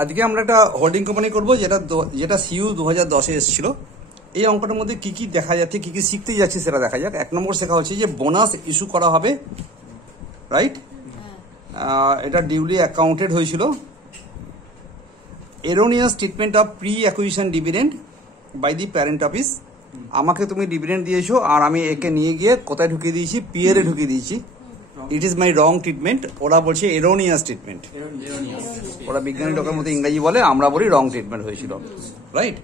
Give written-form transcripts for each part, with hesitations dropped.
আজকে আমরা একটা হোল্ডিং কোম্পানি করবো যেটা সিইউ 2010-এ এসেছিল। এই অঙ্কটার মধ্যে কি কি দেখা যাচ্ছে, কি কি শিখতে যাচ্ছে সেটা দেখা যাক। 1 নম্বর শেখা হচ্ছে যে বোনাস ইস্যু করা হবে, রাইট? এটা ডিউলি অ্যাকাউন্টেড হয়েছিল। Erroneous treatment of pre acquisition dividend by the parent office. আমাকে তুমি ডিভিডেন্ড দিয়েছো আর আমি একে নিয়ে গিয়ে কোথায় ঢুকিয়ে দিয়েছি, পিএর এ ঢুকিয়ে দিয়েছি। It is my wrong treatment. ওরা বলছে এরোনিয়াস ট্রিটমেন্ট। ওরা বিজ্ঞানী লোকের মতো ইংরেজি বলে, আমরা বলি রং ট্রিটমেন্ট হয়েছিল, right?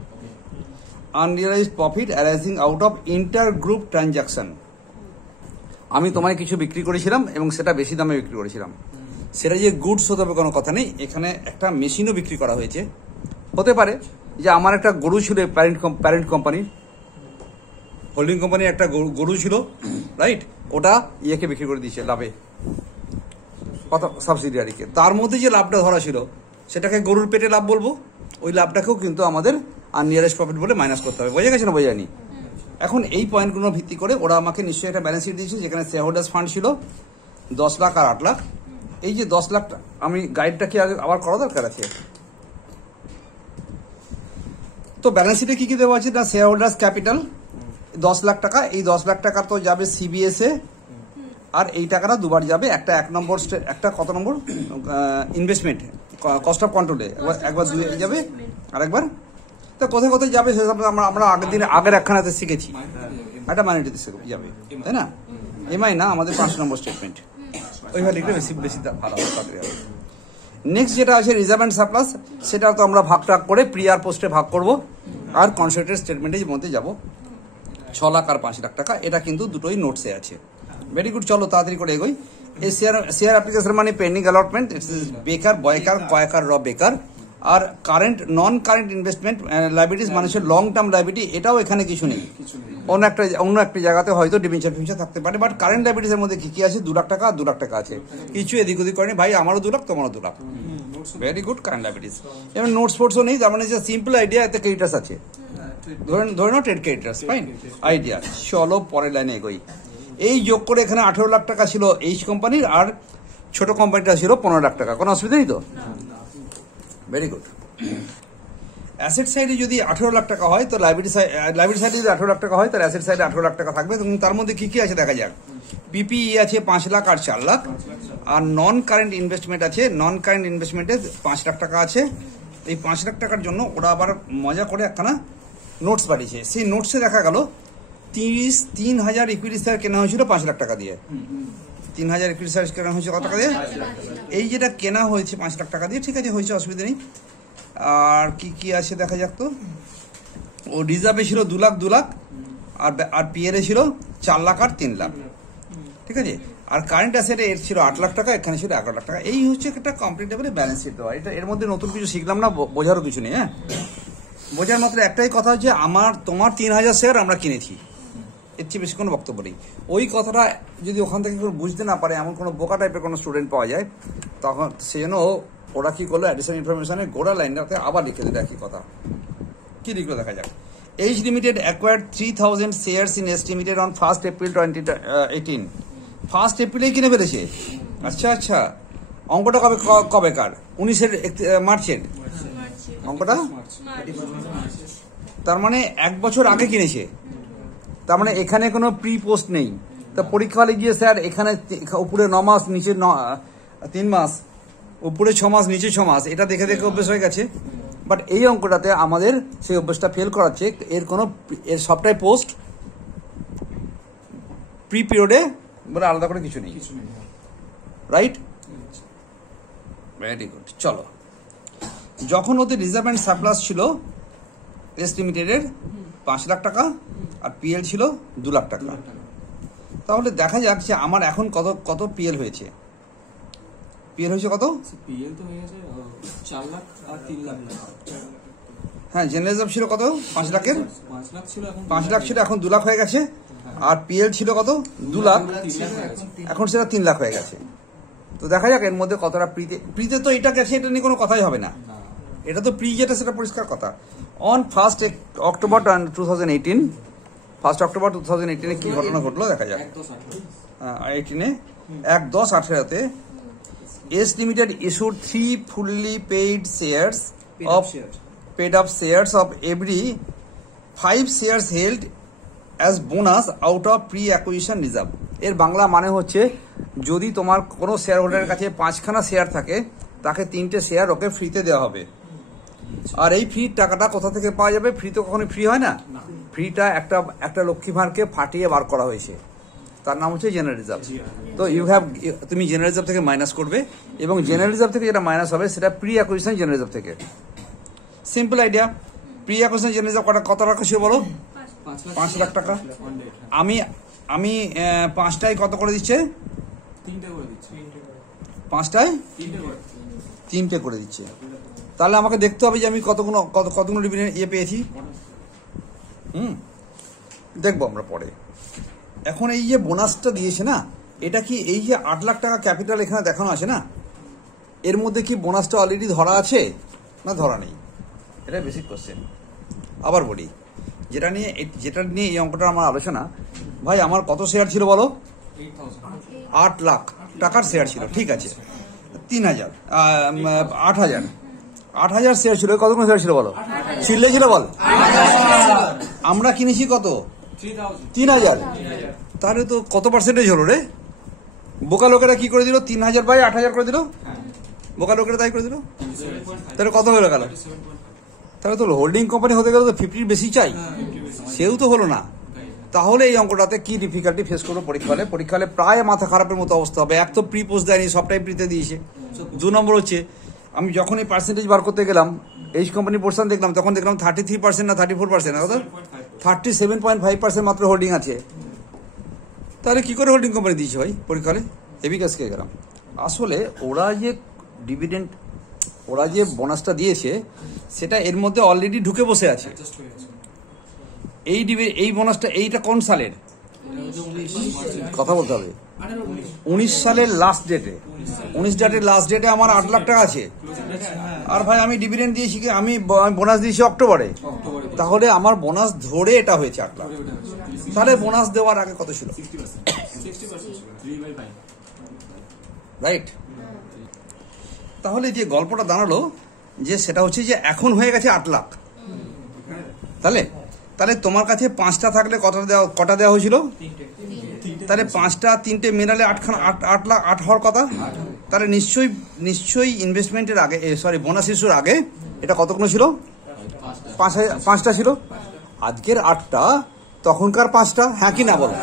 Unrealised profit arising out of inter group transaction. আমি তোমায় কিছু বিক্রি করেছিলাম এবং সেটা বেশি দামে বিক্রি করেছিলাম। সেটা যে গুডস হতে হবে কোনো কথা নেই। এখানে একটা মেশিনও বিক্রি করা হয়েছে। হতে পারে যে আমার একটা গরু ছিল, প্যারেন্ট কোম্পানির হোল্ডিং কোম্পানির একটা গরু ছিল, রাইট? ওটা ইয়েকে বিক্রি করে দিয়েছে লাভে, কত সাবসিডিয়ারিকে। তার মধ্যে যে লাভটা ধরা ছিল সেটাকে গরুর পেটে লাভ বলবো। ওই লাভটাকেও কিন্তু আমাদের আনরিয়ালাইজড প্রফিট বলে মাইনাস করতে হবে। বোঝা গেছে না? বোঝানি? এখন এই পয়েন্টগুলো ভিত্তি করে ওরা আমাকে নিশ্চয়ই একটা ব্যালেন্স শিট দিয়েছে, যেখানে শেয়ার হোল্ডার্স ফান্ড ছিল 10 লাখ আর 8 লাখ। এই যে 10 লাখ, আমি গাইডটা কি আবার করা দরকার আছে? তো ব্যালেন্স শিটে কি কি দেওয়া আছে না, শেয়ার হোল্ডার্স ক্যাপিটাল 10 লাখ টাকা। এই 10 লাখ টাকা তো যাবে সিবিএস এ, আর এই টাকাটা দুবার যাবে। একটা 1 নম্বর, একটা কত নম্বর ইনভেস্টমেন্ট কস্ট অফ কন্ট্রোলে, একবার 2 যাবে আর একবার। তো কোথায় কোথায় যাবে সেসব আমরা আগের একখানাতে শিখেছি। একটা মাইনরিটিতে যাবে, তাই না? এমআই না, আমাদের 5 নম্বর স্টেটমেন্ট। ওইভাবে লিখলে বেশি ভালো হবে। নেক্সট যেটা আছে রিজার্ভ অ্যান্ড সারপ্লাস, সেটা তো আমরা ভাগ করে প্রি আর পোস্টে ভাগ করব, আর কনসোলিডেটেড স্টেটমেন্টের মধ্যে যাব 6 লাখ আর 5 লাখ টাকা। এটা কিন্তু দুটোই নোটসে আছে। ভেরি গুড, চলো তাড়াতাড়ি করে এগোই। এই শেয়ার অ্যাপ্লিকেশন মানে পেন্ডিং অ্যালটমেন্ট, বেকার, বয়কার, কয়কার, র বেকার। আর current non current investment liabilities মানে লং টার্ম লাইবিলিটি, এটাও এখানে কিছু নেই। অন্য একটা জায়গাতে হয়তো ডিবেঞ্চার ফিউচার থাকতে পারে, বাট কারেন্ট লাইবিলিটিস এর মধ্যে কি কি আছে? 2 লাখ টাকা আর 2 লাখ টাকা আছে। কিছু এদিক ওদিক করেনি ভাই, আমারও 2 লাখ, তোমারও 2 lakh. Very good, current liabilities. এবং নোটস ফোর্টসও নেই, তার মানে যে সিম্পল আইডিয়া, এতে ক্রেডিটার্স আছে। ধরে নাও ট্রেড ক্রেডিটার্স, ফাইন আইডিয়া। চলো পরের লাইনে এগোই। এই যোগ করে এখানে 18 লাখ টাকা ছিল এইচ কোম্পানির, আর ছোট কোম্পানিটা ছিল 15 লাখ টাকা। কোনো অসুবিধা নেই তো? Very good. অ্যাসেট সাইডে যদি 18 লাখ টাকা হয়, তো লাইবিলিটি সাইডে যদি 18 লাখ টাকা হয়, তাহলে অ্যাসেট সাইডে 18 লাখ টাকা থাকবে। এবং তার মধ্যে কি কি আছে দেখা যাক। পিপিই আছে 5 লাখ আর 4 লাখ, আর নন কারেন্ট ইনভেস্টমেন্ট আছে। নন কারেন্ট ইনভেস্টমেন্টে 5 লাখ টাকা আছে। এই 5 লাখ টাকার জন্য ওরা আবার মজা করে একখানা নোটস পাঠিয়েছে। সেই নোটসে দেখা গেল 3,000 ইকুইটি শেয়ার কেনা হয়েছিল 5 লাখ টাকা দিয়ে। 3,000 ইকুইটি শেয়ার কেনা হয়েছে কত টাকা দিয়ে? এই যেটা কেনা হয়েছে 5 লাখ টাকা দিয়ে, ঠিক আছে, হয়েছে, অসুবিধা নেই। আর কি কি আছে দেখা যাক তো। ও রিজার্ভে ছিল 2 লাখ, আর পিএলএ ছিল 4 লাখ আর 3 লাখ, ঠিক আছে। আর কারেন্ট অ্যাসেটে এর ছিল 8 লাখ টাকা, এখানে ছিল 11 লাখ টাকা। এই হচ্ছে একটা কমপ্লিটেবল ব্যালেন্স শিট দেওয়া। এটা এর মধ্যে নতুন কিছু শিখলাম না, বোঝারও কিছু নেই। হ্যাঁ, বোঝার মাত্র একটাই কথা হচ্ছে, তোমার 3,000 শেয়ার আমরা কিনেছি, এর চেয়ে বেশি কোনো বক্তব্য নেই। ওই কথাটা যদি ওখান থেকে কোনো বুঝতে না পারে, এমন কোনো বোকা টাইপের কোনো স্টুডেন্ট পাওয়া যায়, তখন সেজন্য ওরা কি করলো, অ্যাডিশনাল ইনফরমেশনের গোড়া লাইনটাতে আবার লিখে দিল একই কথা। কি লিখলো দেখা যাক। H limited acquired 3,000 shares in S limited on 1 April 2018। 1 এপ্রিলেই কিনে ফেলেছে। আচ্ছা, অঙ্কটা কবেকার? 19 মার্চের অঙ্কটা। তার মানে 1 বছর আগে কিনেছে। তার মানে এখানে কোনো প্রি পোস্ট নেই। তা পরীক্ষা হলে গিয়ে স্যার এখানে উপরে 9 মাস, নিচে 3 মাস, উপরে 6 মাস, নিচে 6 মাস, এটা দেখে অভ্যেস হয়ে গেছে। বাট এই অঙ্কটাতে আমাদের সেই অভ্যেসটা ফেল করাচ্ছে। এর সবটাই পোস্ট, প্রি পিরিয়ডে বলে আলাদা করে কিছু নেই, রাইট? Very good. চলো, যখন ওদের রিজার্ভ অ্যান্ড সারপ্লাস ছিল এস লিমিটেডের 5 লাখ টাকা, আর পিএল ছিল 2 লাখ টাকা, তাহলে দেখা যাক যে আমার এখন কত পিএল হয়েছে। পিএল হয়েছে কত? পিএল তো হয়ে গেছে 4 লাখ আর 3 লাখ। হ্যাঁ, জেনারেল রিজার্ভ ছিল কত? 5 লাখের 5 লাখ ছিল, এখন 5 লাখ ছিল, এখন 2 লাখ হয়ে গেছে। আর পিএল ছিল কত? 2 লাখ, এখন সেটা 3 লাখ হয়ে গেছে। তো দেখা যাক এর মধ্যে কতটা প্রিতে তো এটা গেছে, এটা নিয়ে কোনো কথাই হবে না। এটা তো প্রি যেটা, সেটা পরিষ্কার কথা। অন 1 অক্টোবর 2018, 1 অক্টোবর 2018 কি ঘটনা ঘটলো দেখা যাক। 18-এ 1/10/18-তে S limited issued 3 fully paid shares of paid up shares of every 5 shares held as bonus out of pre-acquisition reserve. এর বাংলা মানে হচ্ছে যদি তোমার কোনো শেয়ার হোল্ডারের কাছে 5খানা শেয়ার থাকে তাকে 3টে শেয়ার ওকে ফ্রিতে দেওয়া হবে। আর এই ফ্রি টাকাটা কোথা থেকে পাওয়া যাবে? ফ্রি তো কখনো ফ্রি হয় না, ফ্রিটা একটা লক্ষ্মী ভাঁড়কে ফাটিয়ে বার করা হয়েছে, তার নাম হচ্ছে জেনারেল রিজার্ভ। তো তুমি জেনারেল রিজার্ভ থেকে মাইনাস করবে এবং জেনারেল রিজার্ভ থেকে যেটা মাইনাস হবে সেটা প্রি অ্যাকুইজিশন জেনারেল রিজার্ভ থেকে। Simple idea. Pre acquisition general reserve কত টাকা ছিল বলো? 5 লাখ টাকা। আমি 5টায় কত করে দিচ্ছে? 5টায় 3টে করে দিচ্ছে। তাহলে আমাকে দেখতে হবে যে আমি কতগুলো ডিভিডেন্ড পেয়েছি। দেখবো আমরা পরে। এখন এই যে বোনাসটা দিয়েছে না, এটা কি এই যে 8 লাখ টাকা ক্যাপিটাল এখানে দেখানো আছে না, এর মধ্যে কি বোনাসটা অলরেডি ধরা আছে না ধরা নেই? এটা বেসিক কোশ্চেন। আবার বলি, যেটা নিয়ে এই অঙ্কটা আমার আলোচনা, ভাই আমার কত শেয়ার ছিল বলো? 8 লাখ টাকার শেয়ার ছিল, ঠিক আছে। 3000 8,000 শেয়ার ছিল। কতগুলো শেয়ার ছিল বলো? ছিল বল। আমরা কিনেছি কত? 3000। তাহলে তো কত পার্সেন্টেজ হলো রে? বোকা লোকেরা কি করে দিল? 3000 বাই 8,000 করে দিল। বোকা লোকেরা তাই করে দিল। তাহলে কত হয়ে গেল? তাহলে তো হোল্ডিং কোম্পানি হতে গেলে তো 50 বেশি চাই, সেও তো হলো না। তাহলে এই অঙ্কটাতে কি ডিফিকাল্টি ফেস করবো পরীক্ষা হলে? প্রায় মাথা খারাপের মতো অবস্থা হবে। এক তো প্রি পোস্ট দেয়নি, সবটাই প্রিতে দিয়েছে। 2 নম্বর হচ্ছে, আমি যখন এই পার্সেন্টেজ বার করতে গেলাম, এইচ কোম্পানির পোর্শন দেখলাম, তখন দেখলাম 33% না 34%, না 37.5% মাত্র হোল্ডিং আছে। তাহলে কি করে হোল্ডিং কোম্পানি দিয়েছে ভাই পরীক্ষা হলে? হেভি কাজ খেয়ে গেলাম। আসলে ওরা যে বোনাসটা দিয়েছে সেটা এর মধ্যে অলরেডি ঢুকে বসে আছে। এই বোনাসটা এইটা কোন সালের কথা বলতে হবে? 19 সালের লাস্ট ডেটে। 19 ডেটের লাস্ট ডেটে আমার 8 লাখ টাকা আছে। আর ভাই আমি ডিভিডেন্ড দিয়েছি কি? আমি বোনাস দিয়েছি অক্টোবরে। তাহলে আমার বোনাস ধরে এটা হয়েছে 8 লাখ। তাহলে বোনাস দেওয়ার আগে কত ছিল? রাইট। তাহলে যে গল্পটা দাঁড়ালো যে সেটা হচ্ছে যে এখন হয়ে গেছে 8 লাখ। তাহলে তোমার কাছে 5টা থাকলে কটা দেওয়া হয়েছিল? তাহলে 5টা 3টে মেলালে 8 লাখ 8 হওয়ার কথা। তাহলে নিশ্চয়ই ইনভেস্টমেন্টের আগে, বোনাস ইস্যুর আগে এটা কতগুলো ছিল? 5টা ছিল। আজকের 8টা, তখনকার 5টা, হ্যাঁ কি না বলো?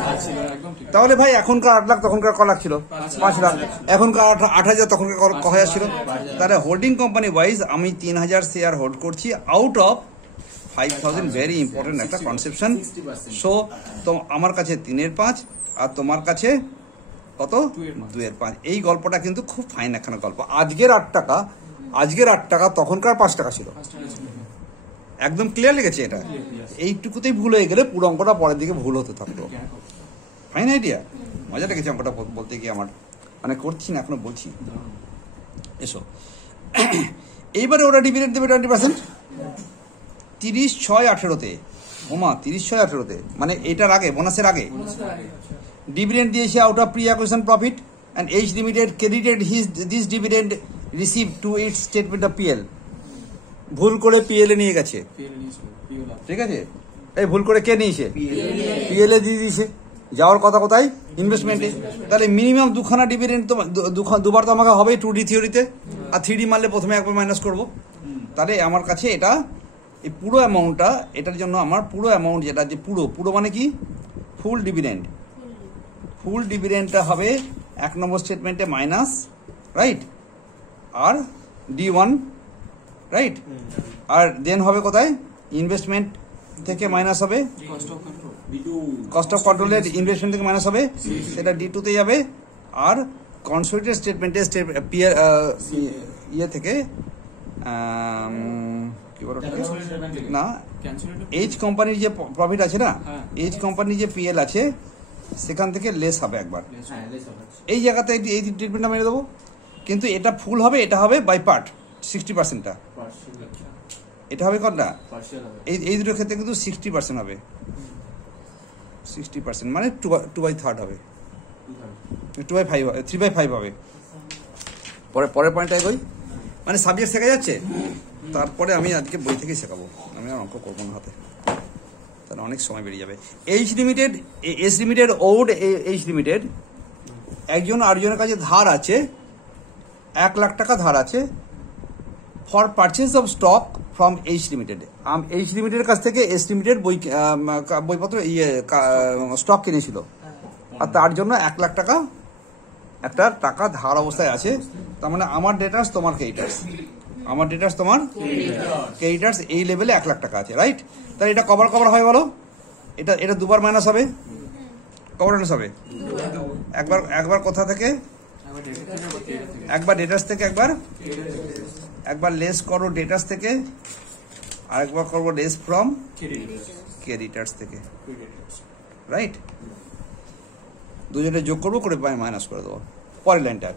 তাহলে ভাই এখনকার 8 লাখ তখনকার ক লাখ ছিল? 5 লাখ। এখনকার 8,000 তখনকার ক হাজার ছিল? তাহলে হোল্ডিং কোম্পানি ওয়াইজ আমি 3000 শেয়ার হোল্ড করছি আউট অফ 5,000। ভেরি ইম্পর্টেন্ট একটা কনসেপশন। সো তো আমার কাছে 3/5 আর তোমার কাছে কত? 2/5। এই গল্পটা কিন্তু খুব ফাইন একখানা গল্প। আজকের 8 টাকা তখনকার 5 টাকা ছিল। একদম ক্লিয়ার লেগেছে এটা? এইটুকুতেই ভুল হয়ে গেলে পুরো অঙ্কটা পরের দিকে ভুল হতে থাকতো। Fine idea. মজা লেগেছে অঙ্কটা বলতে গিয়ে আমার, মানে করছি না এখনো বলছি। এসো এইবারে ওরা ডিভিডেন্ড দেবে 20%। 30/6/18-তে। ওমা 30/6/18-তে, মানে এটার আগে, বোনাসের আগে ডিভিডেন্ড দিয়েছে out of pre acquisition profit and H limited credited this dividend receive to its statement of PL. ভুল করে পিএল এ নিয়ে গেছে, ঠিক আছে? এই ভুল করে কে নিয়েছে? পিএল এ দিয়ে দিয়েছে। যাওয়ার কথা কোথায়? ইনভেস্টমেন্টে। তাহলে মিনিমাম 2খানা ডিভিডেন্ড তো দুবার তো আমাকে হবে 2D থিওরিতে, আর 3D মারলে প্রথমে একবার মাইনাস করবো। তাহলে আমার কাছে এটা এই পুরো অ্যামাউন্টটা, এটার জন্য আমার পুরো অ্যামাউন্ট যেটা, যে পুরো মানে কি? ফুল ডিভিডেন্ডটা হবে 1 নম্বর স্টেটমেন্টে মাইনাস, রাইট? আর D1, রাইট? আর দেন হবে কোথায়? ইনভেস্টমেন্ট থেকে মাইনাস হবে, কস্ট অফ কন্ট্রোলের ইনভেস্টমেন্ট থেকে মাইনাস হবে, সেটা D2-তে যাবে। আর কনসোলিডেটেড স্টেটমেন্টে ইয়ে থেকে কি বলো না, এইচ কোম্পানির যে প্রফিট আছে না, এইচ কোম্পানির যে পিএল আছে সেখান থেকে লেস হবে একবার। এই জায়গাতে এই ট্রিটমেন্টটা মেরে দেবো। কিন্তু এটা ফুল হবে, এটা হবে বাই পার্ট। 60%টা এটা হবে কতটা? এই দুটো ক্ষেত্রে কিন্তু 60% হবে। 60% মানে 2/3 হবে, 2/5 হবে, 3/5 হবে। পরের পয়েন্টটা এগোই, মানে সাবজেক্ট শেখা যাচ্ছে, তারপরে আমি আজকে বই থেকেই শেখাবো, আমি আর অঙ্ক করবো না হাতে, তাহলে অনেক সময় বেরিয়ে যাবে। এইচ লিমিটেড, এস লিমিটেড, ওড এইচ লিমিটেড, একজন আরেকজনের কাছে ধার আছে, 1 লাখ টাকা ধার আছে, for purchase of stock from H limited. H লিমিটেডের কাছ থেকে এস লিমিটেড বইপত্র স্টক কিনেছিল, আর তার জন্য 1 লাখ টাকা একটা টাকা ধার অবস্থায় আছে। তার মানে আমার ডেটার্স, তোমার ক্রেডিটার্স, আমার ডেটার্স, তোমার ক্রেডিটার্স, এই লেভেলে 1 লাখ টাকা আছে, রাইট? তাহলে এটা কভার হয় বলো, এটা দুবার মাইনাস হবে, কভার মাইনাস হবে একবার কোথা থেকে, একবার ডেটার্স থেকে, একবার লেস করো ডেটার্স থেকে, আর একবার করবো লেস ফ্রম ক্রেডিটার্স থেকে, রাইট? দুজনে যোগ করবো, করে মাইনাস করে দেবো। পরের লাইনটা,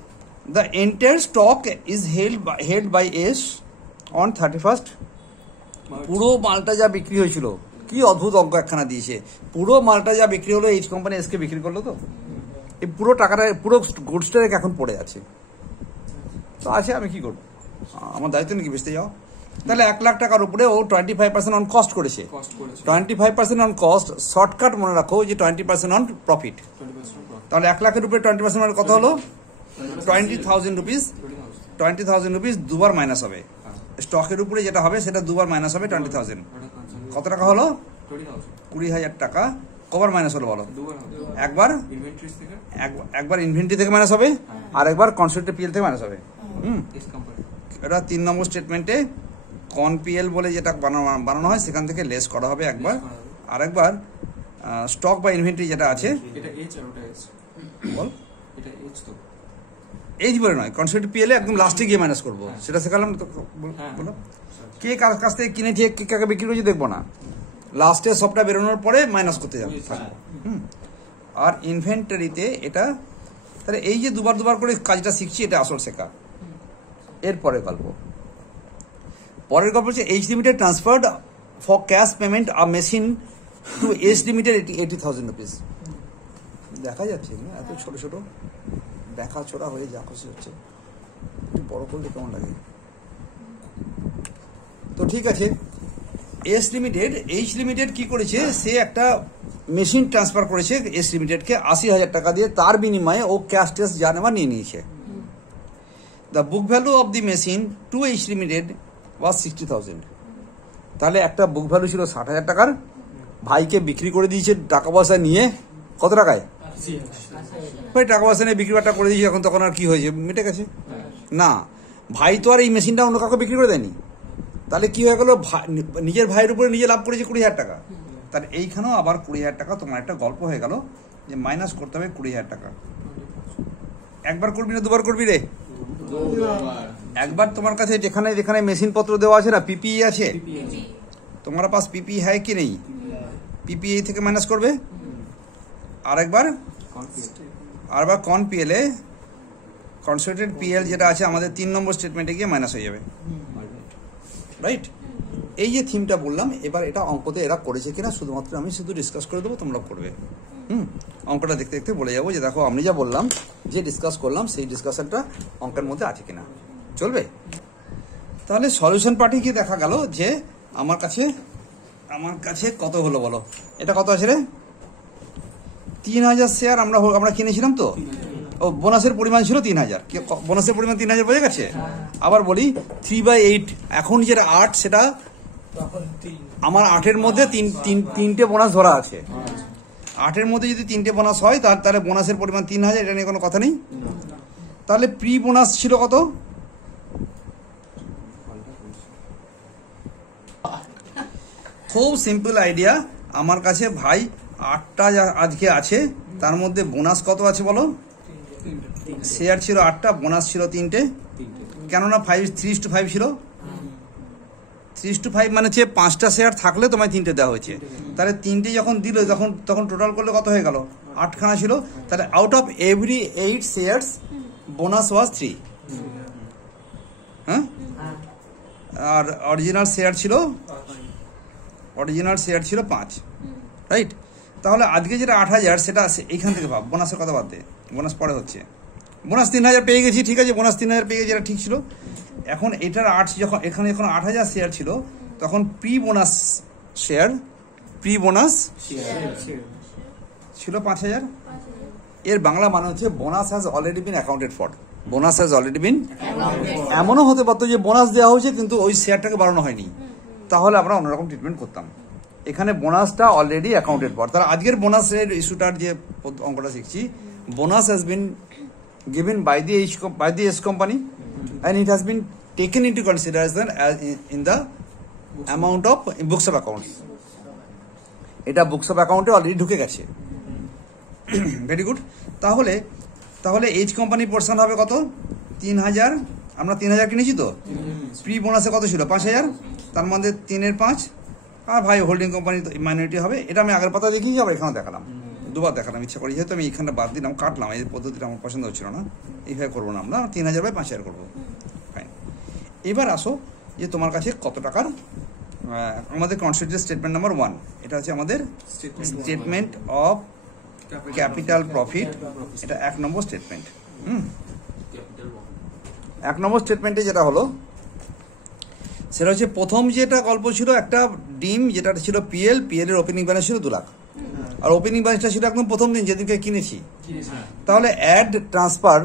the entire stock is held by S on 31st। পুরো মালটা যা বিক্রি হয়েছিল, কি অদ্ভুত অঙ্ক একখানা দিয়েছে, পুরো মালটা যা বিক্রি হলো এইচ কোম্পানি এসকে বিক্রি করলো, তো এই পুরো টাকাটা, পুরো গুডসটা এখন পড়ে আছে, তো আছে, আমি কি করবো, আমার দায়িত্ব নাকি বেচতে যাও? তাহলে 1 লাখ টাকার উপরে ও 25% অন কস্ট করেছে, 25% অন কস্ট, শর্টকাট মনে রাখো যে 20% অন প্রফিট। তাহলে 1 লাখের উপরে 20% কত হলো? 20,000 রুপিস। 20,000 রুপিস দুবার মাইনাস হবে, স্টকের উপরে যেটা হবে সেটা দুবার মাইনাস হবে 20,000। কত টাকা হলো? 20,000 টাকা। কবার মাইনাস হলো বলো? একবার ইনভেন্টরি থেকে মাইনাস হবে, আর একবার কনসেপ্টেড পিএল থেকে মাইনাস হবে। এটা 3 নম্বর স্টেটমেন্টে কন পিএল বলে যেটা বানানো হয় সেখান থেকে লেস করা হবে একবার, আর একবার স্টক বা ইনভেন্টরি যেটা আছে, বল এইচ বলে নয়, কনসেপ্টেড পিএল একদম লাস্টে গিয়ে মাইনাস করবো, সেটা শেখালাম তো। বলো কে কার কাছ থেকে কিনেছে, কে কাকে বিক্রি করেছে দেখবো না, লাস্টে সবটা বেরোনোর পরে মাইনাস করতে যাবে। আর ইনভেন্টরিতে এটা, তাহলে এই যে দুবার করে কাজটা শিখছি, এটা আসল শেখা। এর পরের গল্প হচ্ছে H limited transferred for cash payment a machine to S limited 80,000 rupees. দেখা যাচ্ছে না এত ছোট ছোট দেখা ছোড়া হয়ে যা খুশি হচ্ছে, একটু বড় করলে কেমন লাগে? তো ঠিক আছে, এস লিমিটেড, এইচ লিমিটেড কি করেছে, সে একটা মেশিন ট্রান্সফার করেছে এস লিমিটেডকে 80,000 টাকা দিয়ে, তার বিনিময়ে ও ক্যাশ টেস্ট যা নেওয়া নিয়ে নিয়েছে। The book value of the machine to H limited was 60,000। তাহলে একটা বুক ভ্যালু ছিল 60,000 টাকার, ভাইকে বিক্রি করে দিয়েছে টাকা পয়সা নিয়ে, কত টাকায়? ভাই টাকা পয়সা নিয়ে বিক্রি বাট্টা করে দিয়েছে, এখন তখন আর কি হয়েছে, মিটে গেছে না? ভাই তো আর এই মেশিনটা অন্য কাউকে বিক্রি করে দেয়নি, তাহলে কি হয়ে গেল, নিজের ভাইয়ের উপরে নিজে লাভ করেছে 20,000 টাকা। তাহলে এইখানেও আবার 20,000 টাকা তোমার একটা গল্প হয়ে গেল যে মাইনাস করতে হবে 20,000 টাকা। একবার করবি না দুবার করবি রে? একবার তোমার কাছে যেখানে যেখানে মেশিন পত্র দেওয়া আছে না, পিপিই আছে, তোমার পাশ পিপিই হ্যাঁ কি নেই, পিপিই থেকে মাইনাস করবে, আরেকবার কন পিএল এ, কনসেন্ট্রেটেড পিএল যেটা আছে আমাদের 3 নম্বর স্টেটমেন্টে গিয়ে মাইনাস হয়ে যাবে, রাইট? এই যে থিমটা বললাম, এবার এটা অঙ্কতে এরা করেছে কিনা শুধুমাত্র আমি শুধু ডিসকাস করে দেবো, তোমরা করবে। অঙ্কটা দেখতে দেখতে বলে যাবো যে দেখো আমি যা বললাম, যে ডিসকাস করলাম, সেই ডিসকাশনটা অঙ্কের মধ্যে আছে কিনা, চলবে? তাহলে সলিউশন পার্টি গিয়ে দেখা গেল যে আমার কাছে কত হলো বলো, এটা কত আছে রে? 3,000 শেয়ার আমরা কিনেছিলাম, তো ও বোনাসের পরিমাণ ছিল 3,000, বোনাসের পরিমাণ 3,000 বোঝা গেছে। আবার বলি 3/8, এখন যেটা 8, সেটা আমার 8-এর মধ্যে তিনটে বোনাস ধরা আছে, 8-এর মধ্যে যদি 3টে বোনাস হয় তাহলে বোনাসের পরিমাণ 3,000, এটা নিয়ে কোনো কথা নেই। তাহলে প্রি বোনাস ছিল কত? খুব সিম্পল আইডিয়া, আমার কাছে ভাই 8টা আজকে আছে, তার মধ্যে বোনাস কত আছে বলো? শেয়ার ছিল 8টা, বোনাস ছিল 3টে, কেননা 3:5 ছিল। 3:5 মানে হচ্ছে 5টা শেয়ার থাকলে তোমায় 3টে দেওয়া হয়েছে, তাহলে 3টে যখন দিল তখন টোটাল করলে কত হয়ে গেল? 8খানা ছিল। তাহলে out of every 8 shares bonus was 3, হ্যাঁ? আর অরিজিনাল শেয়ার ছিল 5, রাইট? তাহলে আজকে যেটা 8,000 সেটা এইখান থেকে ভাব, বোনাসের কথা বাদ দে, বোনাস পরে হচ্ছে, বোনাস 3000 পেয়ে গেছি, ঠিক আছে, বোনাস 3000 পেয়ে গেছি, এটা ঠিক ছিল। এখন এটার 8 যখন এখানে যখন 8000 শেয়ার ছিল, তখন pre bonus share, pre bonus ছিল 5000। এর বাংলা মানে হচ্ছে bonus has already been accounted for. Bonus has already been, এমনও হতে পারতো যে বোনাস দেওয়া হয়েছে কিন্তু ওই শেয়ারটাকে বাড়ানো হয়নি, তাহলে আমরা অন্যরকম ট্রিটমেন্ট করতাম। এখানে বোনাসটা অলরেডি অ্যাকাউন্টেড ফর। তাহলে আজকের বোনাসের ইস্যুটার যে অঙ্কটা শিখছি, bonus has been given by the S company and it has been taken into consideration as in the amount of books of accounts. এটা বুকস অফ অ্যাকাউন্টে অলরেডি ঢুকে গেছে। Very good. তাহলে এইচ কোম্পানি পোর্শন হবে কত? 3000। আমরা 3000 কিনেছি তো, প্রি বোনাসে কত ছিল? 5000, তার মধ্যে 3 এর 5, আর ভাই হোল্ডিং কোম্পানি মাইনরিটি হবে। এটা আমি আগের পাতা দেখিয়েছি, আবার এখানে দেখালাম, দুবার দেখালাম ইচ্ছা করি, যেহেতু আমি এখানে বাদ দিলাম, কাটলাম, এই পদ্ধতিটা আমার পছন্দ হচ্ছিল না, এইভাবে করবো না, আমরা 3000 বাই 5000 করবো। ফাইন। এবার আসো যে তোমার কাছে কত টাকার আমাদের কনসিডারেড স্টেটমেন্ট নাম্বার 1, এটা হচ্ছে আমাদের স্টেটমেন্ট অফ ক্যাপিটাল প্রফিট। এটা 1 নম্বর স্টেটমেন্ট। 1 নম্বর স্টেটমেন্টে যেটা হলো সেটা হচ্ছে প্রথম যেটা গল্প ছিল, একটা ডিম যেটা ছিল পিএল এর ওপেনিং ব্যালেন্স ছিল 2 লাখ, আর ওপেনিং ব্যালেন্সটা ছিল একদম প্রথম দিন যেদিনকে কিনেছি। তাহলে add transfer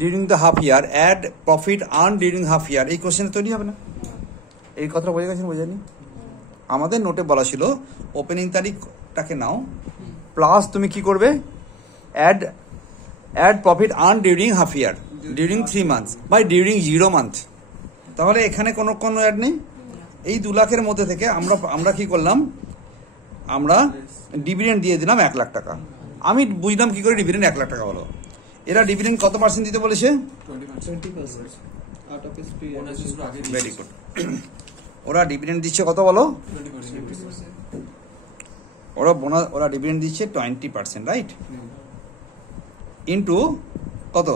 during the half year, add profit earn during half year, এই কোশ্চেন তৈরি হবে না? এই কথাটা বোঝা গেছেন? বোঝানি? আমাদের নোটে বলা ছিল ওপেনিং তারিখটাকে নাও, প্লাস তুমি কি করবে, add profit earn during half year, during 3 months by during 0 month. তাহলে এখানে কোনো অ্যাড নেই। এই 2 লাখের মধ্যে থেকে আমরা কি করলাম, আমরা ডিভিডেন্ড দিয়ে দিলাম 1 লাখ টাকা। আমি বুঝলাম কি করে ডিভিডেন্ড 1 লাখ টাকা হলো। এরা ডিভিডেন্ড কত পার্সেন্ট দিতে বলেছে? 20%। Very good. ওরা ডিভিডেন্ড দিচ্ছে কত বলো? 20%। ওরা ডিভিডেন্ড দিচ্ছে 20%, রাইট? ইন্টু কত?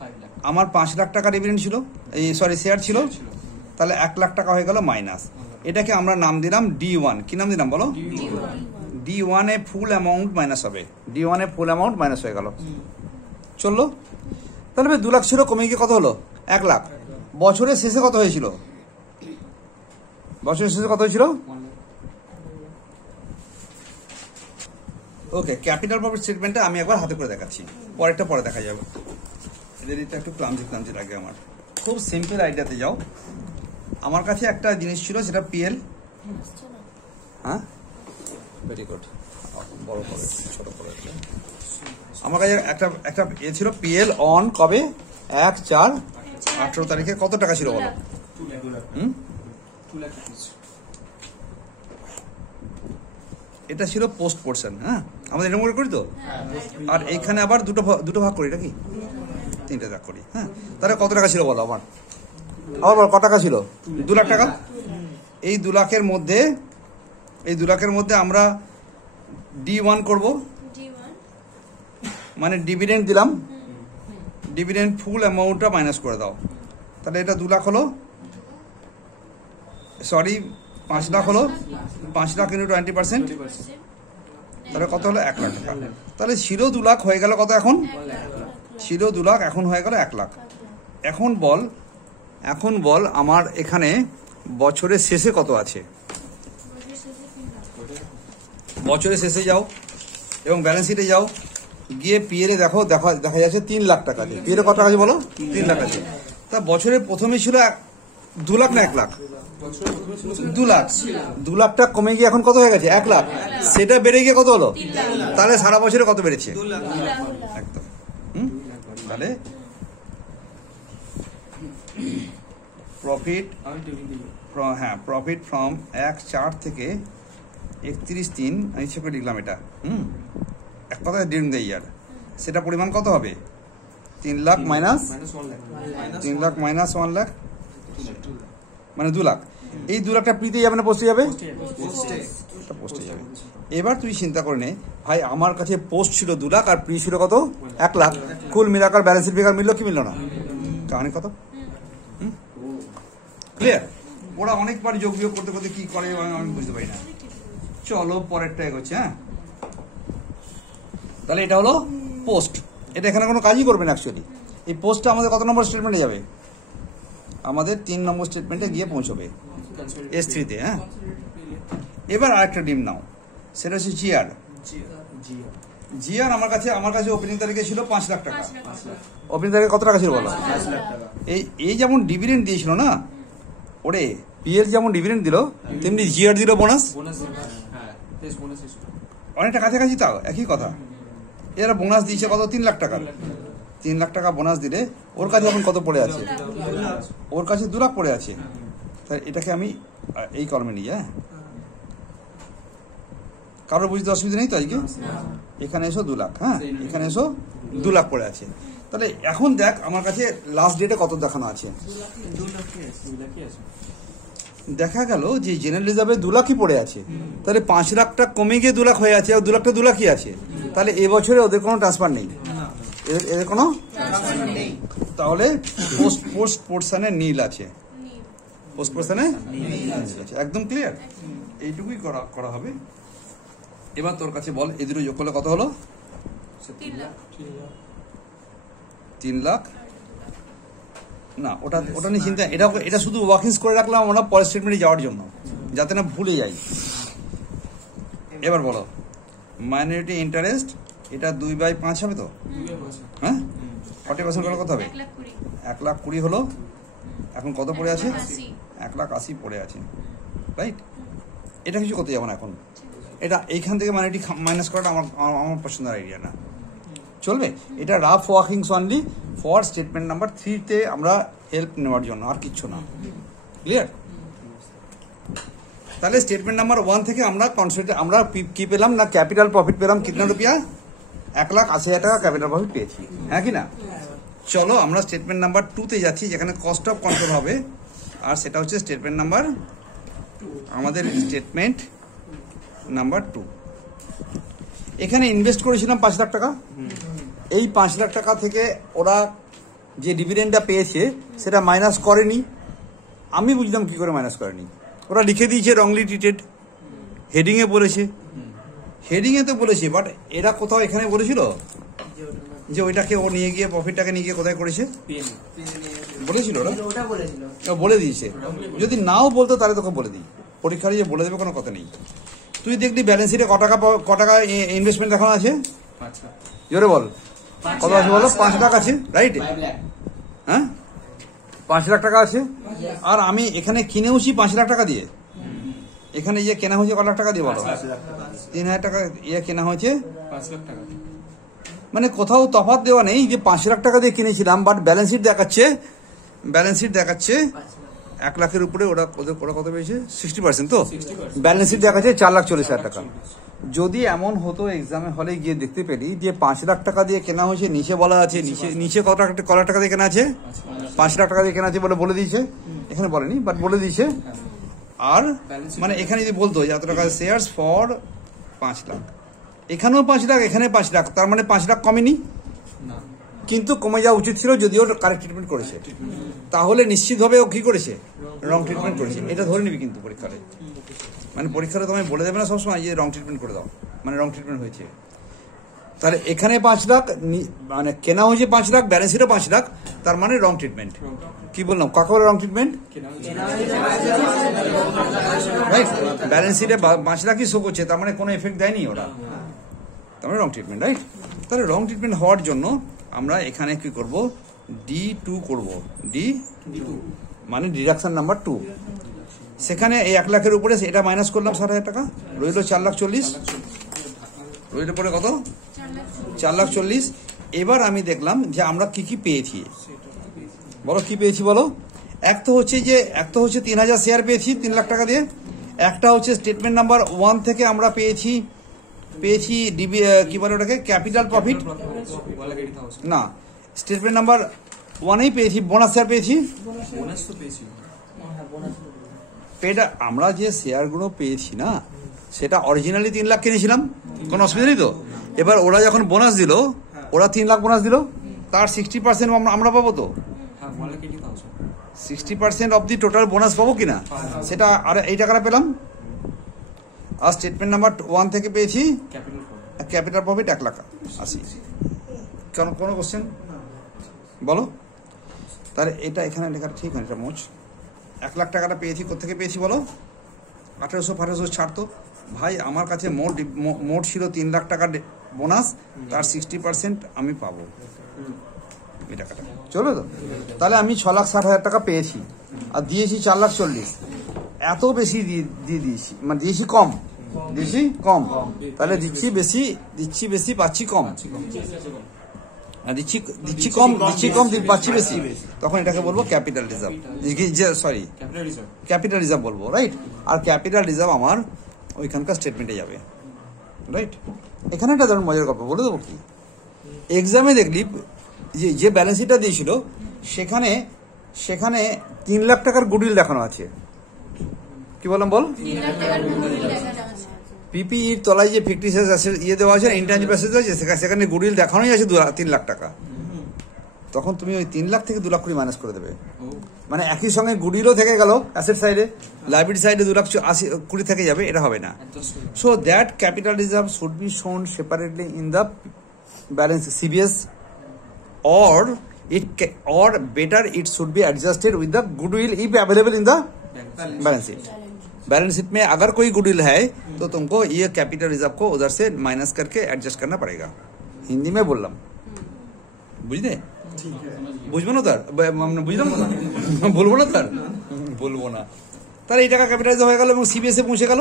5 লাখ। আমার 5 লাখ টাকা ডিভিডেন্ড ছিল, এই সরি শেয়ার ছিল, তাহলে 1 লাখ টাকা হয়ে গেল মাইনাস। এটাকে আমরা নাম দিলাম D1। কি নাম দিলাম বলো? D1 এ ফুল অ্যামাউন্ট মাইনাস হবে, D1 এ ফুল অ্যামাউন্ট মাইনাস হয়ে গেল, চললো। তাহলে 2 লাখ ছিল, কমে গিয়ে কত হলো? 1 লাখ। বছরের শেষে কত হয়েছিল? বছরের শেষে কত হয়েছিল? ওকে, ক্যাপিটাল প্রফিট স্টেটমেন্টটা আমি একবার হাতে করে দেখাচ্ছি, পরেরটা পরে দেখা যাবে। এদের এটা একটু ক্লামজি লাগে আমার। খুব সিম্পল আইডিয়াতে যাও। আমার কাছে একটা জিনিস ছিল, সেটা পিএল। হ্যাঁ, ভেরি গুড। বড় করে ছোট করে, আমার কাছে একটা এ ছিল পিএল অন কবে? 1/4/18 তারিখে। কত টাকা ছিল বলো? 2 লাখ। এটা ছিল পোস্ট পোর্শন। হ্যাঁ, আমাদের এরকম করে করি তো। আর এইখানে আবার দুটো ভাগ করি, এটা কি 3টে ভাগ করি। হ্যাঁ, তাহলে কত টাকা ছিল বলো? আবার বলো, কত টাকা ছিল? 2 লাখ টাকা। এই 2 লাখের মধ্যে আমরা D1 করব, মানে ডিভিডেন্ড দিলাম, ডিভিডেন্ড ফুল অ্যামাউন্টটা মাইনাস করে দাও। তাহলে এটা 2 লাখ হলো, সরি 5 লাখ হলো। 5 লাখ ইন্টু 20%, তাহলে কত হলো? 1 লাখ টাকা। তাহলে ছিল 2 লাখ, হয়ে গেল কত এখন? ছিল 2 লাখ, এখন হয়ে গেল 1 লাখ। এখন বল আমার এখানে বছরের শেষে কত আছে? বছরের শেষে যাও এবং ব্যালেন্স শিটে যাও, গিয়ে পিএলে দেখা যাচ্ছে 3 লাখ টাকা আছে। পিএলে কত টাকা আছে বলো? 3 লাখ আছে। তা বছরের প্রথমে ছিল 2 লাখ না 1 লাখ? 2 লাখ। 2 লাখটা কমে গিয়ে এখন কত হয়ে গেছে? 1 লাখ। সেটা বেড়ে গিয়ে কত হলো? তাহলে সারা বছরে কত বেড়েছে? 2 লাখ। একদম। তাহলে প্রফিট, হ্যাঁ, প্রফিট ফ্রম 1/4 থেকে 31/3, আমি ইচ্ছে করে লিখলাম এটা, এক কথায় ডিউরিং দ্য ইয়ার, সেটা পরিমাণ কত হবে? 3 লাখ মাইনাস 3 লাখ মাইনাস 1 লাখ, মানে 2 লাখ। এই 2 লাখটা প্রিতে যাবে না পোস্টে যাবে? পোস্টে যাবে। এবার তুই চিন্তা করে নে, ভাই আমার কাছে পোস্ট ছিল 2 লাখ আর প্রি ছিল কত? 1 লাখ। কুল মিলাকার ব্যালেন্স শিট ফিগার মিললো কি মিললো না? কারণে কত? ক্লিয়ার? ওরা অনেকবার যোগ বিয়োগ করতে করতে কি করে আমি বুঝতে পারি না। চলো পরেরটা এগোচ্ছে। হ্যাঁ, তাহলে এটা হলো পোস্ট। এটা এখানে কোনো কাজই করবে না অ্যাকচুয়ালি। এই পোস্টটা আমাদের কত নম্বর স্টেটমেন্টে যাবে? আমাদের 3 নম্বর স্টেটমেন্টে গিয়ে পৌঁছবে S3-তে। হ্যাঁ, এবার আরেকটা ডিম নাও, সেটা হচ্ছে জিআর। জিআর আমার কাছে ওপেনিং তারিখে ছিল 5 লাখ টাকা। ওপেনিং তারিখে কত টাকা ছিল বলো? এই যেমন ডিভিডেন্ড দিয়েছিল না, ওরে পিএল যেমন ডিভিডেন্ড দিল তেমনি জিআর দিল বোনাস। অনেকটা কাছাকাছি, তাও একই কথা। এরা বোনাস দিয়েছে কত? 3 লাখ টাকা। 3 লাখ টাকা বোনাস দিলে ওর কাছে এখন কত পড়ে আছে? ওর কাছে 2 লাখ পড়ে আছে। তাই এটাকে আমি এই কলমে নিই। হ্যাঁ, কারোর বুঝতে অসুবিধা নেই তো আজকে? এখানে এসো 2 লাখ। হ্যাঁ, এখানে এসো 2 লাখ পড়ে আছে। তাহলে এখন দেখ আমার কাছে লাস্ট ডেটে কত দেখানো আছে। দেখা গেল যে জেনারেল রিজার্ভে 2 লাখই পড়ে আছে। তাহলে 5 লাখটা কমে গিয়ে 2 লাখ হয়ে আছে, আর 2 লাখটা 2 লাখই আছে। তাহলে এবছরে ওদের কোনো ট্রান্সফার নেই, এদের কোনো। তাহলে পোস্ট পোর্শনে নীল আছে, পোস্ট পোর্শনে নীল আছে। একদম ক্লিয়ার, এইটুকুই করা হবে। এবার তোর কাছে বল, এই দুটো যোগ করলে কত হলো? 3 লাখ না, ওটা নিয়ে চিন্তা। এটা শুধু ওয়ার্কিংস করে রাখলাম আমরা পরের স্টেটমেন্টে যাওয়ার জন্য, যাতে না ভুলে যাই। এবার বলো, মাইনরিটি ইন্টারেস্ট এটা 2/5 হবে তো? হ্যাঁ, 40% হলে কত হবে? 1,20,000 হলো। এখন কত পড়ে আছে? 1,80,000 পড়ে আছে, রাইট? এটা কিছু করতে যাবো না এখন। এটা এইখান থেকে মাইনরিটি মাইনাস করাটা আমার পছন্দের আইডিয়া না, চলবে। এটা rough workings only for statement number 3-তে আমরা হেল্প নেওয়ার জন্য, আর কিচ্ছু না। ক্লিয়ার? তাহলে স্টেটমেন্ট নাম্বার 1 থেকে আমরা আমরা কি পেলাম না? ক্যাপিটাল প্রফিট পেলাম কিতনা রুপিয়া? 1,80,000 টাকা ক্যাপিটাল প্রফিট পেয়েছি, হ্যাঁ কি না? চলো আমরা স্টেটমেন্ট নাম্বার 2-তে যাচ্ছি, যেখানে কস্ট অফ কন্ট্রোল হবে। আর সেটা হচ্ছে স্টেটমেন্ট নাম্বার, আমাদের স্টেটমেন্ট নাম্বার 2। এখানে ইনভেস্ট করেছিলাম 5 লাখ টাকা। এই 5 লাখ টাকা থেকে ওরা যে ডিভিডেন্ডটা পেয়েছে সেটা মাইনাস করেনি। আমি বুঝলাম কি করে মাইনাস করেনি। ওরা লিখে দিয়েছে রংলি ট্রিটেড, হেডিংয়ে বলেছে। হেডিংয়ে তো বলেছে, বাট এরা কোথাও এখানে বলেছিল যে ওইটাকে ও নিয়ে গিয়ে প্রফিটটাকে নিয়ে গিয়ে কোথায় করেছে? বলেছিল ওরা, বলে দিয়েছে। যদি নাও বলতো তাহলে তোকে বলে দিই, পরীক্ষায় যে বলে দেবে কোনো কথা নেই। তুই দেখলি ব্যালেন্স শিটে ক টাকা ইনভেস্টমেন্ট দেখানো আছে? জোরে বল, কত আছে বলো? 5 লাখ আছে, রাইট? হ্যাঁ, 5 লাখ টাকা আছে। আর আমি এখানে কিনেওছি 5 লাখ টাকা দিয়ে। এখানে যে কেনা হয়েছে কত লাখ টাকা দিয়ে বলো? 3,000 টাকা ইয়ে কেনা হয়েছে, 5 লাখ টাকা। মানে কোথাও তফাৎ দেওয়া নেই যে 5 লাখ টাকা দিয়ে কিনেছিলাম, বাট ব্যালেন্স শিট দেখাচ্ছে 1 লাখের উপরে। ওরা কত পেয়েছে? 60%। তো ব্যালেন্স শিট দেখাচ্ছে 4,40,000 টাকা। যদি এমন হতো এক্সামে হলে গিয়ে দেখতে পেলি যে 5 লাখ টাকা দিয়ে কেনা হয়েছে, নিচে বলা আছে নিচে কত লাখ টাকা দিয়ে কেনা আছে? 5 লাখ টাকা দিয়ে কেনা আছে বলে দিয়েছে। এখানে বলেনি, বাট বলে দিয়েছে। আর মানে এখানে যদি বলতো যে এত টাকা শেয়ারস ফর 5 লাখ, এখানেও 5 লাখ, এখানে 5 লাখ, তার মানে 5 লাখ কমেনি, কিন্তু কমে যাওয়া উচিত ছিল যদিও কারেক্ট ট্রিটমেন্ট করেছে। তাহলে নিশ্চিতভাবে ও কি করেছে? রং ট্রিটমেন্ট করেছে। এটা ধরে নিবি কিন্তু পরীক্ষায়, মানে পরীক্ষায় তোমায় বলে দেবে না সবসময় যে রং ট্রিটমেন্ট করে দাও, মানে রং ট্রিটমেন্ট হয়েছে। তাহলে এখানে 5 লাখ, মানে কেনা হয়েছে 5 লাখ, ব্যালেন্স শিটও 5 লাখ, তার মানে রং ট্রিটমেন্ট। কি বললাম? কাকে বলে রং ট্রিটমেন্ট? রাইট, ব্যালেন্স শিটে 5 লাখই শো করছে, তার মানে কোনো এফেক্ট দেয়নি ওরা, তার মানে রং ট্রিটমেন্ট, রাইট? তাহলে রং ট্রিটমেন্ট হওয়ার জন্য আমরা এখানে কি করব? D2 করব। D2 মানে ডিডাকশন নাম্বার 2। সেখানে এই 1 লাখের উপরে এটা মাইনাস করলাম 60,000 টাকা, রইল 4,40,000। রইল পরে কত? 4,40,000। এবার আমি দেখলাম যে আমরা কি কি পেয়েছি, বলো কি পেয়েছি বলো? এক তো হচ্ছে 3,000 শেয়ার পেয়েছি 3 লাখ টাকা দিয়ে। একটা হচ্ছে স্টেটমেন্ট নাম্বার 1 থেকে আমরা পেয়েছি কি বলে ওটাকে? ক্যাপিটাল প্রফিট না, স্টেটমেন্ট নাম্বার 1-এই পেয়েছি বোনাস শেয়ার পেয়েছি। আমরা যে শেয়ারগুলো পেয়েছি না, সেটা অরিজিনালি 3 লাখ কিনেছিলাম, কোনো অসুবিধা নেই তো। এবার ওরা যখন বোনাস দিল, ওরা 3 লাখ বোনাস দিল, তার 60% আমরা পাবো তো? 60% অফ দি টোটাল বোনাস পাবো কিনা সেটা, আর এই টাকাটা পেলাম। আর স্টেটমেন্ট নাম্বার 1 থেকে পেয়েছি ক্যাপিটাল প্রফিট 1,80,000। কোনো কোশ্চেন? বলো তাহলে এটা এখানে লেখাটা ঠিক হয়, এটা মোচ 1 লাখ টাকাটা পেয়েছি, কোথেকে পেয়েছি বলো? 1800 ছাড় তো ভাই, আমার কাছে মোট ছিল 3 লাখ টাকা বোনাস, তার 60% আমি পাবো এই টাকাটা, চলো তো? তাহলে আমি 6,60,000 টাকা পেয়েছি আর দিয়েছি 4,40,000, এত বেশি দিয়ে দিয়েছি, মানে দিয়েছি কম, দিয়েছি কম, তাহলে দিচ্ছি বেশি পাচ্ছি কম, দিচ্ছি কম পাচ্ছি বেশি, তখন এটাকে বলবো capital reserve, sorry capital reserve বলবো, রাইট? আর ক্যাপিটাল রিজার্ভ আমার ওইখানকার স্টেটমেন্টে যাবে, রাইট? এখানে একটা ধরুন মজার গল্প বলে দেবো কি, এক্সামে দেখলি যে ব্যালেন্স শিটটা দিয়েছিল সেখানে 3 লাখ টাকার গুডউইল দেখানো আছে, কি বললাম বল? পিপিইর তলায় যে ফিকটিশিয়াস অ্যাসেট দেওয়া আছে, ইনট্যাঞ্জিবল অ্যাসেট দেওয়া আছে, সেখানে গুডউইল দেখানোই আছে 3 লাখ টাকা, তখন তুমি ওই 3 লাখ থেকে 2 লাখ করে মাইনাস করে দেবে, মানে একই সঙ্গে গুডউইলও থেকে গেল অ্যাসেট সাইডে, লাইবিলিটি সাইডে 2,80,20 থেকে যাবে, এটা হবে না। So that capital reserve should be শোন separately in the balance CBS, or better it should be adjusted with the goodwill if available in the balance sheet. Balance sheet में अगर कोई गुडविल है तो तुमको ये कैपिटल रिजर्व को उधर से माइनस करके एडजस्ट करना पड़ेगा। हिंदी में बोललाम, বুঝলে? বুঝবো না তার, বুঝলাম না, বলবো না তার, বলবো না, তার এই টাকা ক্যাপিটাল রিজার্ভ হয়ে গেল এবং CBS এ পৌঁছে গেল।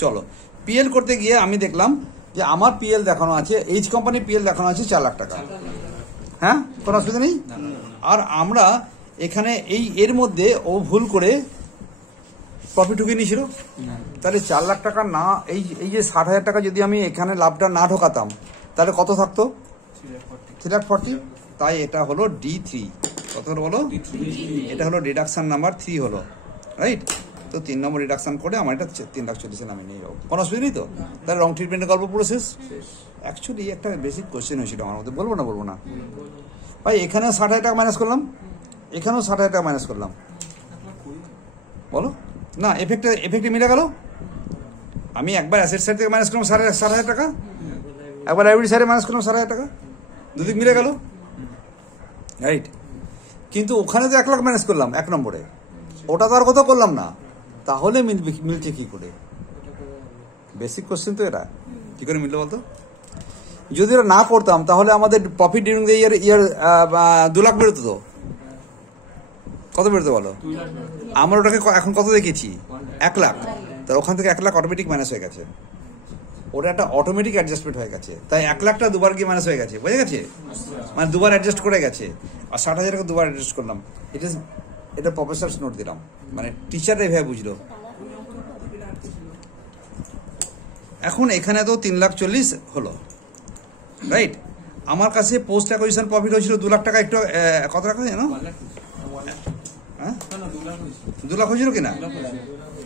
চলো PL করতে গিয়ে আমি দেখলাম যে আমার PL দেখানো আছে, এইচ কোম্পানি PL দেখানো আছে 4 লাখ টাকা, হ্যাঁ কোনো অসুবিধা নেই। আর আমরা এখানে এর মধ্যে ও ভুল করে প্রফিট ঢুকিয়ে নিয়েছিল, তাহলে 4 লাখ টাকা না, এই যে 60,000 টাকা যদি আমি এখানে লাভটা না ঢোকাতাম তাহলে কত থাকতো? 3,40,000। তাই এটা হলো D3, কত হলো বলো? এটা হলো ডিডাকশন নাম্বার 3 হলো, রাইট? তো 3 নম্বর ডিডাকশন করে আমার এটা 3,40,000 নামে নিয়ে যাবো, কোনো অসুবিধা নেই তো? তাহলে রং ট্রিটমেন্টের গল্প পুরো শেষ। অ্যাকচুয়ালি একটা বেসিক কোশ্চেন হয়েছিল আমার মধ্যে, বলবো না ভাই, এখানেও 60,000 টাকা মাইনাস করলাম, এখানেও 60,000 টাকা মাইনাস করলাম, বলো না এফেক্টে মিলে গেল। আমি একবার অ্যাসেট সাইড থেকে মাইনাস করলাম 60,000 টাকা, একবার লাইবিলিটি সাইডে মাইনাস করলাম 60,000 টাকা, দুদিক মিলে গেল, রাইট? কিন্তু ওখানে তো 1 লাখ মাইনাস করলাম 1 নম্বরে, ওটা তো আর কোথাও করলাম না, তাহলে মিলছে কি করে? বেসিক কোশ্চেন তো এটা, কি করে মিললো বলতো? যদি ওরা না করতাম তাহলে আমাদের profit during the year 2 lakh বেরোতো, তো কত বেরোতো বলো? আমরা ওটাকে এখন কত দেখেছি? 1 লাখ, তার ওখান থেকে 1 লাখ অটোমেটিক মাইনাস হয়ে গেছে, ওটা একটা অটোমেটিক অ্যাডজাস্টমেন্ট হয়ে গেছে, তাই 1 লাখটা দুবার গিয়ে মাইনাস হয়ে গেছে, বুঝে গেছে? মানে দুবার অ্যাডজাস্ট করে গেছে, আর 60,000 দুবার অ্যাডজাস্ট করলাম, এটা প্রফেসর নোট দিলাম, মানে টিচাররা এভাবে বুঝলো। এখন এখানে তো 3,40,000 হলো, রাইট? আমার কাছে পোস্ট অ্যাকুইজিশন প্রফিট হয়েছিল 2 লাখ টাকা, একটু কত টাকা জানো? হ্যাঁ 2 লাখ হয়েছিল কিনা?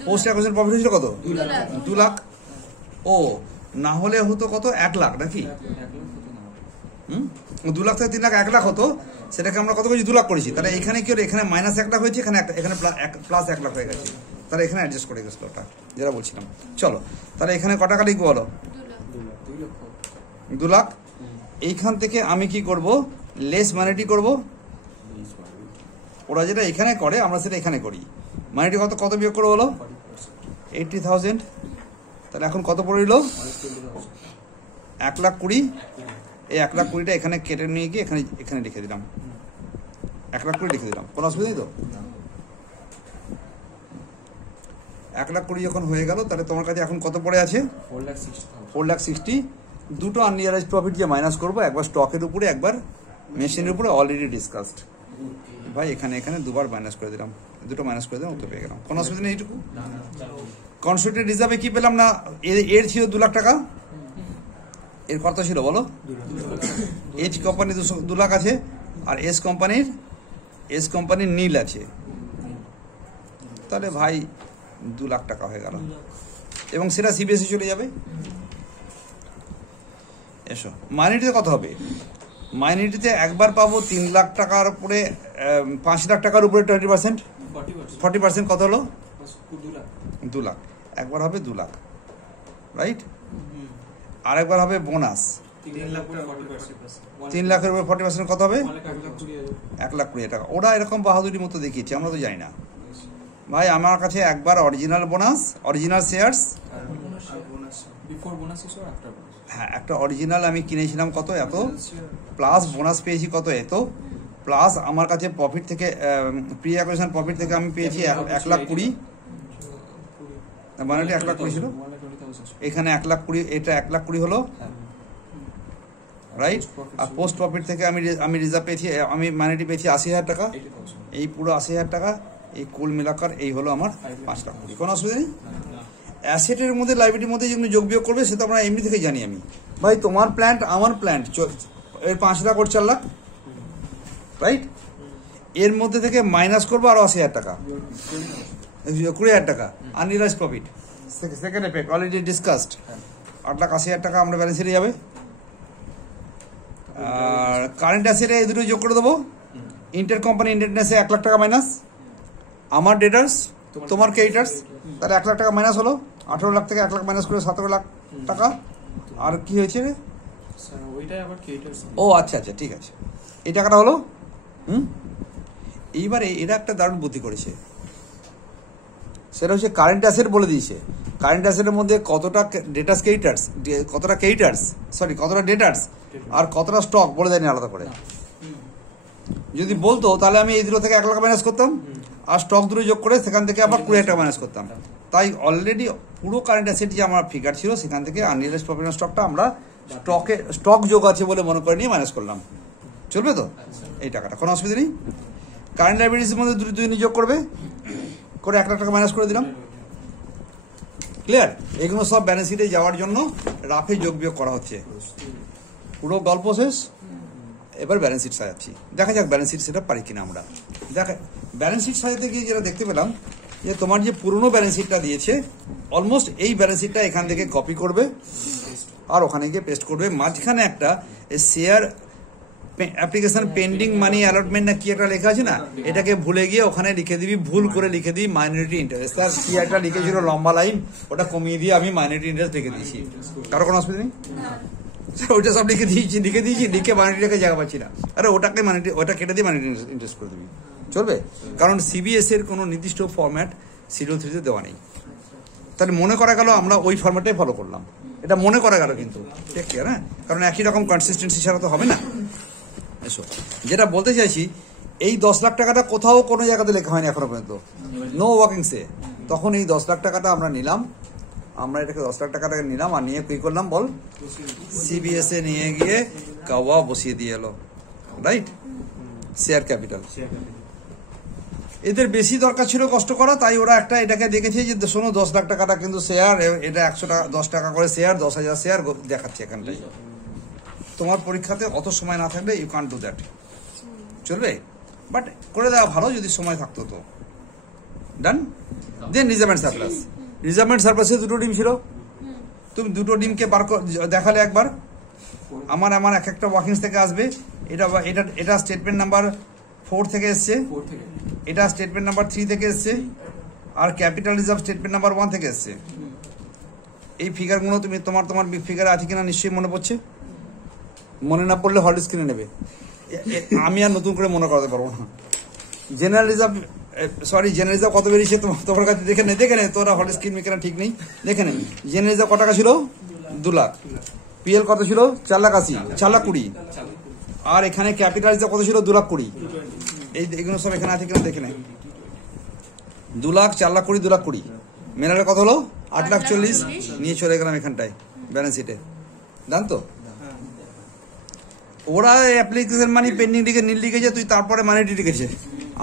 পোস্ট অ্যাকুইজিশন প্রফিট হয়েছিল কত? 2 লাখ। ও না হলে হতো কত? 1 লাখ নাকি? 2 লাখ থেকে 3 লাখ 1 লাখ হতো, সেটাকে আমরা কত করেছি? 2 লাখ করেছি। তাহলে এখানে কি হলো? এখানে মাইনাস 1 লাখ হয়েছে, এখানে প্লাস 1 লাখ হয়ে গেছে, তাহলে এখানে অ্যাডজাস্ট করে গেছিলো ওটা, যেটা বলছিলাম। চলো তাহলে এখানে ক টাকা লিখবো বলো? 2 লাখ। এইখান থেকে আমি কি করব? লেস মাইনরিটি করব, ওরা যেটা এখানে করে আমরা সেটা এখানে করি। মাইনরিটি কত বিয়োগ করবো বলো? 80,000। তাহলে এখন কত পড়িল? 1,20,000। এই 1,20,000টা এখানে কেটে নিয়ে গিয়ে এখানে লিখে দিলাম, 1,20,000 লিখে দিলাম, কোনো অসুবিধা নেই তো? 1,20,000 যখন হয়ে গেল, তাহলে তোমার কাছে এখন কত পড়ে আছে? 4,60,000। দুটো আনরিয়ালাইজড প্রফিট যে মাইনাস করবো, একবার স্টকের উপরে, একবার মেশিনের উপরে, অলরেডি ডিসকাসড। ভাই এখানে দুবার মাইনাস করে দিলাম, দুটো মাইনাস করে দিলাম, উত্তর পেয়ে গেলাম, কোনো অসুবিধা নেই। এইটুকু কনস্টিটিউটেড রিজার্ভে কি পেলাম না? এর ছিল 2 লাখ টাকা, এর কত ছিল বলো? এইচ কোম্পানি 2 লাখ আছে, আর এস কোম্পানির নীল আছে, তাহলে ভাই 2 লাখ টাকা হয়ে গেল, এবং সেটা CBSE চলে যাবে। এসো মাইনরিটিতে কত হবে? মাইনরিটিতে একবার পাবো 3 লাখ টাকার উপরে, 5 লাখ টাকার উপরে 20%, 40% কত হলো? 2 লাখ। একবার হবে 2 লাখ, রাইট? আর একবার হবে বোনাস, 3 লাখের উপরে 40% কত হবে? 1,20,000 1,20,000 টাকা। ওরা এরকম বাহাদুরির মতো দেখিয়েছে, আমরা তো জানি না ভাই। আমার কাছে একবার original bonus, original shares, before bonus is after bonus. হ্যাঁ একটা অরিজিনাল আমি কিনেছিলাম কত এত, প্লাস বোনাস পেয়েছি কত এত, প্লাস আমার কাছে প্রফিট থেকে প্রি অ্যাকুইজিশন প্রফিট থেকে আমি পেয়েছি 1,20,000, মানে 1,20,000 ছিল, এখানে 1,20,000, এটা 1,20,000 হলো রাইট। আর পোস্ট প্রফিট থেকে আমি রিজার্ভ পেয়েছি, আমি মাইনরিটি পেয়েছি 80,000 টাকা। এই পুরো 80,000 টাকা এই কুল মিলাকার এই হলো আমার 5,20,000। কোনো অসুবিধা নেই। অ্যাসেটের মধ্যে লাইবিলিটির মধ্যে যেগুলো যোগ বিয়োগ করবে সেটা আমরা এমনি থেকে জানি আমি ভাই। তোমার প্ল্যান্ট আমার প্ল্যান্ট এর 5 লাখ ওর 4 লাখ রাইট, এর মধ্যে থেকে মাইনাস করবো আরো 80,000 টাকা, 20,000 টাকা unrealised profit, second effect already discussed. 8,80,000 টাকা আমরা ব্যালেন্স শিটে যাবে। আর কারেন্ট অ্যাসেটে এই দুটো যোগ করে দেবো। ইন্টার কোম্পানি ইন্ডেন্টনেসে 1 লাখ টাকা মাইনাস, আমার ডেটার্স তোমার ক্রেডিটার্স, তাহলে 1 লাখ টাকা মাইনাস হলো। 18 লাখ থেকে 1 লাখ মাইনাস করে 17 লাখ টাকা। আর কি হয়েছে? ও আচ্ছা আচ্ছা ঠিক আছে, এই টাকাটা হলো। এইবারে এরা একটা দারুণ বুদ্ধি করেছে, সেটা হচ্ছে কারেন্ট অ্যাসেট বলে দিয়েছে। কারেন্ট অ্যাসেটের মধ্যে কতটা ডেটার্স ক্রেডিটার্স, কতটা ক্রেডিটার্স সরি কতটা ডেটার্স আর কতটা স্টক বলে দেয়নি আলাদা করে। যদি বলতো তাহলে আমি এই দুটো থেকে 1 লাখ মাইনাস করতাম, আর স্টক দুটো যোগ করে সেখান থেকে আবার 20,000 টাকা মাইনাস করতাম। তাই অলরেডি পুরো কারেন্ট অ্যাসেট যে আমার ফিগার ছিল সেখান থেকে আনরিয়ালাইজড প্রফিট স্টকটা আমরা স্টক যোগ আছে বলে মনে করে নিয়ে মাইনাস করলাম। চলবে তো এই টাকাটা? কোনো অসুবিধা নেই। কারেন্ট লাইবিলিটির মধ্যে দুই যোগ করবে করে 1 লাখ টাকা মাইনাস করে দিলাম। ক্লিয়ার? এগুলো সব ব্যালেন্স শিটে যাওয়ার জন্য রাফে যোগ বিয়োগ করা হচ্ছে। পুরো গল্প শেষ। এবার ব্যালেন্স শিট সাজাচ্ছি, দেখা যাক ব্যালেন্স শিট সেটা পারি কিনা আমরা। দেখা ব্যালেন্স শিট সাজাতে গিয়ে যেটা দেখতে পেলাম যে তোমার যে পুরনো ব্যালেন্স শিটটা দিয়েছে অলমোস্ট এই ব্যালেন্স শিটটা এখান থেকে কপি করবে আর ওখানে গিয়ে পেস্ট করবে। মাঝখানে একটা শেয়ার অ্যাপ্লিকেশন পেন্ডিং মানি অ্যালটমেন্ট না কি একটা লেখা আছে না, এটাকে ভুলে গিয়ে ওখানে লিখে দিবি, ভুল করে লিখে দিবি মাইনরিটি ইন্টারেস্ট। তার কি একটা লিখেছিল লম্বা লাইন, ওটা কমিয়ে দিয়ে আমি মাইনরিটি ইন্টারেস্ট লিখে দিয়েছি। কারো কোনো অসুবিধা নেই? ওইটা সব লিখে দিয়েছি লিখে মাইনরিটিকে জায়গা পাচ্ছি না। আরে ওটাকে মাইনরিটি, ওটা কেটে দিয়ে মাইনরিটি ইন্টারেস্ট করে দিবি, চলবে? কারণ সিবিএস এর কোনো নির্দিষ্ট ফরম্যাট শিডিউল 3-তে দেওয়া নেই। তাহলে মনে করা গেল আমরা ওই ফরম্যাটটাই ফলো করলাম, এটা মনে করা গেল, কিন্তু ঠিক আছে না, কারণ একই রকম কনসিস্টেন্সি ছাড়া তো হবে না। এসো, যেটা বলতে চাইছি, এই 10 লাখ টাকাটা কোথাও কোনো জায়গাতে লেখা হয়নি এখনো পর্যন্ত, নো ওয়ার্কিংসে। তখন এই 10 লাখ টাকাটা আমরা নিলাম, আমরা এটাকে 10 লাখ টাকাটাকে নিলাম আর নিয়ে কি করলাম বল, সিবিএস এ নিয়ে গিয়ে কাওয়া বসিয়ে দিয়ে এলো, রাইট? Share capital. এদের বেশি দরকার ছিল কষ্ট করা, তাই ওরা একটা এটাকে দেখেছে যে শোনো 10 লাখ টাকাটা কিন্তু শেয়ার, এটা 100 টাকা 10 টাকা করে শেয়ার, 10,000 শেয়ার দেখাচ্ছে এখানটাই। তোমার পরীক্ষাতে অত সময় না থাকলে ইউ কান্ট ডু দ্যাট, চলবে? বাট করে দেওয়া ভালো যদি সময় থাকতো তো। ডান। দেন রিজার্ভমেন্ট সারপ্লাস। রিজার্ভমেন্ট সারপ্লাসে 2টো ডিম ছিল, তুমি 2টো ডিমকে বার দেখালে একবার, আমার এক একটা ওয়ার্কিংস থেকে আসবে। এটা স্টেটমেন্ট নাম্বার 4 থেকে এসছে, এটা স্টেটমেন্ট নাম্বার 3 থেকে এসছে, আর ক্যাপিটাল রিজার্ভ স্টেটমেন্ট নাম্বার 1 থেকে এসছে। এই ফিগারগুলো তুমি তোমার ফিগারে আছে কিনা নিশ্চয়ই মনে পড়ছে, মনে না পড়লে হল স্ক্রিনে নেবে, আমি আর নতুন করে মনে করাতে পারবো না। জেনারেল রিজার্ভ কত বেরিয়েছে তোমার কাছে দেখে নে, তোরা হল স্ক্রিন মেকার ঠিক নেই, দেখে নে। জেনারেল রিজার্ভ কত টাকা ছিল? 2 লাখ। পিএল কত ছিল? 4,20,000। আর এখানে ক্যাপিটাল রিজার্ভ কত ছিল? 2,20,000। এইগুলো সব এখানে আছে কিনা দেখে নেই। 2 লাখ, 4,20,000, 2,20,000 মেলারে কত হলো? 8,40,000 নিয়ে চলে গেলাম এখানটায় ব্যালেন্স শিটে। জান তো ওরা অ্যাপ্লিকেশন মানি পেন্ডিং লিখে নীল লিখেছে, তুই তারপরে মাইনরিটি লিখেছে।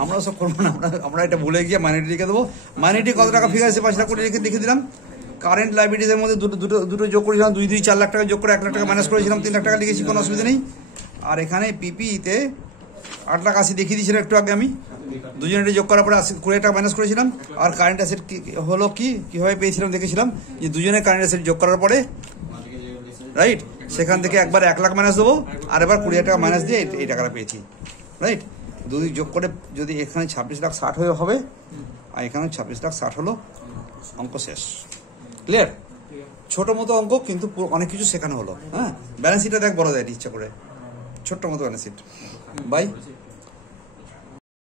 আমরা সব করবো না, আমরা এটা ভুলে গিয়ে মাইনরিটি লিখে দেবো। মাইনরিটি কত টাকা ফিগার আছে? 5 লাখ করে লিখে দিলাম। কারেন্ট লাইবিলিটিসের মধ্যে দুটো যোগ করেছিলাম, 4 লাখ টাকা যোগ করে 1 লাখ টাকা মাইনাস করেছিলাম, 3 লাখ টাকা লিখেছি, কোনো অসুবিধা নেই। আর এখানে পিপিইতে 8,80,000 দেখিয়ে দিয়েছিলাম একটু আগে আমি, দুজনে যোগ করার পরে 20 টাকা মাইনাস করেছিলাম। আর কারেন্ট অ্যাসেট হলো কিভাবে পেয়েছিলাম দেখেছিলাম, যে দুজনে কারেন্ট অ্যাসেট যোগ করার পরে, রাইট, সেখান থেকে একবার 1 লাখ মাইনাস দেবো, আর এবার 20,000 টাকা মাইনাস দিয়ে এই টাকাটা পেয়েছি, রাইট? দুই যোগ করে যদি এখানে 26,60,000 হবে, আর এখানে 26,60,000 হলো, অঙ্ক শেষ। ক্লিয়ার? ছোট মতো অঙ্ক, কিন্তু অনেক কিছু শেখানো হলো। হ্যাঁ। ব্যালেন্স শিটটা দেখ বড় দেয় ইচ্ছা করে, ছোট্ট মতো ব্যালেন্স শিট। বাই।